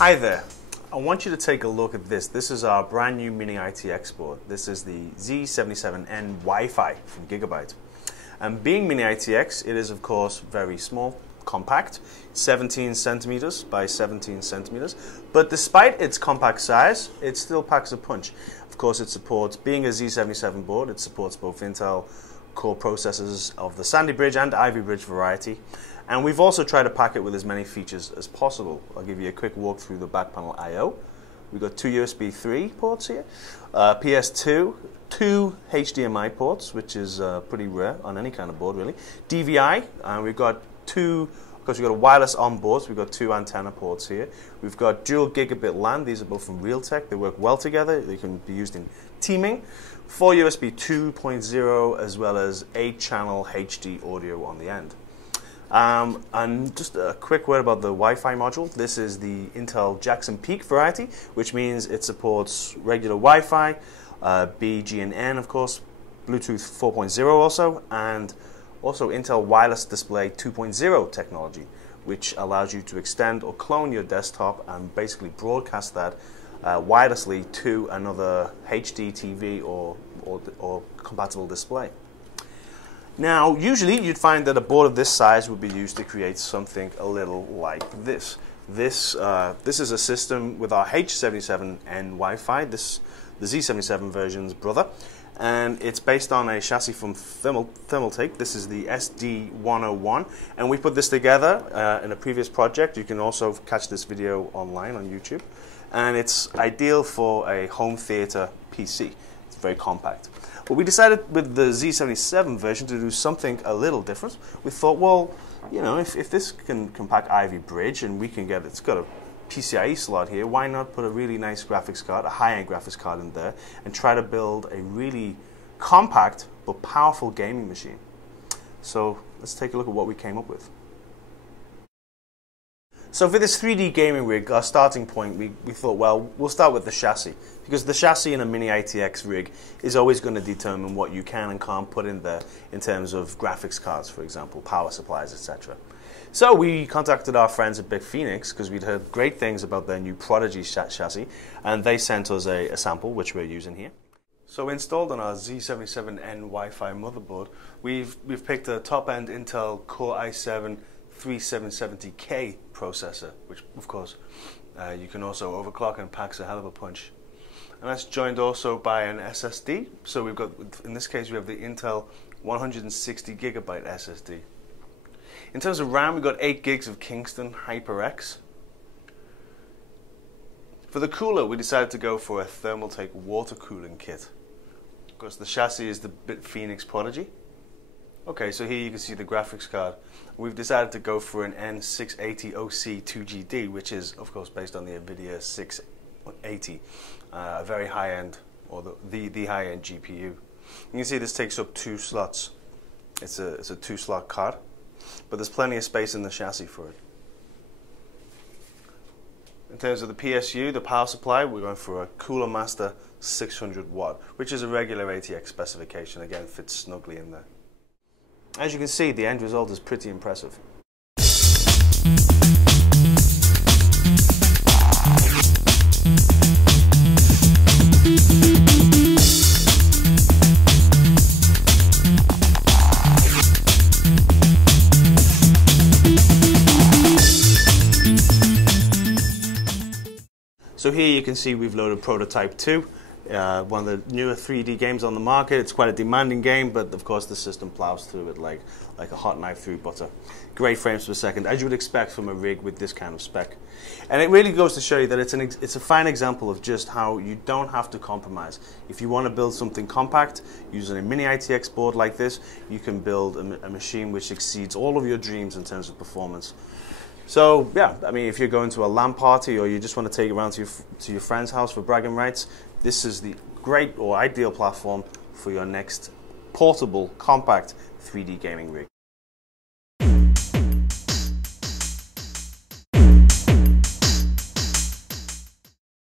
Hi there. I want you to take a look at this. This is our brand new Mini-ITX board. This is the Z77N-WiFi from Gigabyte. And being Mini-ITX, it is of course very small, compact, 17 centimeters by 17 centimeters. But despite its compact size, it still packs a punch. Of course, it supports, being a Z77 board, it supports both Intel core processors of the Sandy Bridge and Ivy Bridge variety. And we've also tried to pack it with as many features as possible. I'll give you a quick walk through the back panel I/O. We've got two USB 3 ports here, PS2, two HDMI ports, which is pretty rare on any kind of board really. DVI, and we've got two, of course we've got a wireless on board, so we've got two antenna ports here. We've got dual gigabit LAN, these are both from Realtek, they work well together, they can be used in teaming. 4 USB 2.0 as well as 8-channel HD audio on the end. And just a quick word about the Wi-Fi module. This is the Intel Jackson Peak variety, which means it supports regular Wi-Fi, B, G, and N, of course, Bluetooth 4.0 also, and also Intel Wireless Display 2.0 technology, which allows you to extend or clone your desktop and basically broadcast that wirelessly to another HD TV or compatible display. Now, usually you'd find that a board of this size would be used to create something a little like this. This is a system with our H77N Wi-Fi, the Z77 version's brother, and it's based on a chassis from Thermaltake. This is the SD101, and we put this together in a previous project. You can also catch this video online on YouTube, and it's ideal for a home theater PC. It's very compact. But we decided with the Z77 version to do something a little different. We thought, well, you know, if this can pack Ivy Bridge and we can get, it's got a PCIe slot here, why not put a really nice graphics card, a high-end graphics card in there, and try to build a really compact but powerful gaming machine. So let's take a look at what we came up with. So for this 3D gaming rig, our starting point, we thought, well, we'll start with the chassis, because the chassis in a Mini-ITX rig is always going to determine what you can and can't put in there in terms of graphics cards, for example, power supplies, etc. So we contacted our friends at Big Phoenix because we'd heard great things about their new Prodigy chassis, and they sent us a sample, which we're using here. So installed on our Z77N Wi-Fi motherboard, we've picked a top-end Intel Core i7 3770K processor, which of course you can also overclock and packs a hell of a punch. And that's joined also by an SSD. So we've got, in this case, we have the Intel 160 Gigabyte SSD. In terms of RAM, we've got 8 gigs of Kingston HyperX. For the cooler, we decided to go for a Thermaltake water cooling kit. Of course, the chassis is the Big Phoenix Prodigy. Okay, so here you can see the graphics card. We've decided to go for an N680OC 2GD, which is, of course, based on the NVIDIA 680, a very high-end, or the high-end GPU. You can see this takes up 2 slots. It's a 2-slot card, but there's plenty of space in the chassis for it. In terms of the PSU, the power supply, we're going for a Cooler Master 600 watt, which is a regular ATX specification. Again, fits snugly in there. As you can see, the end result is pretty impressive. So here you can see we've loaded Prototype 2. One of the newer 3D games on the market. It's quite a demanding game, but of course the system plows through it like a hot knife through butter. Great frames per second, as you would expect from a rig with this kind of spec. And it really goes to show you that it's a fine example of just how you don't have to compromise. If you want to build something compact, using a Mini-ITX board like this, you can build a machine which exceeds all of your dreams in terms of performance. So yeah, I mean, if you're going to a LAN party or you just want to take it around to your friend's house for bragging rights, this is the great or ideal platform for your next portable, compact 3D gaming rig.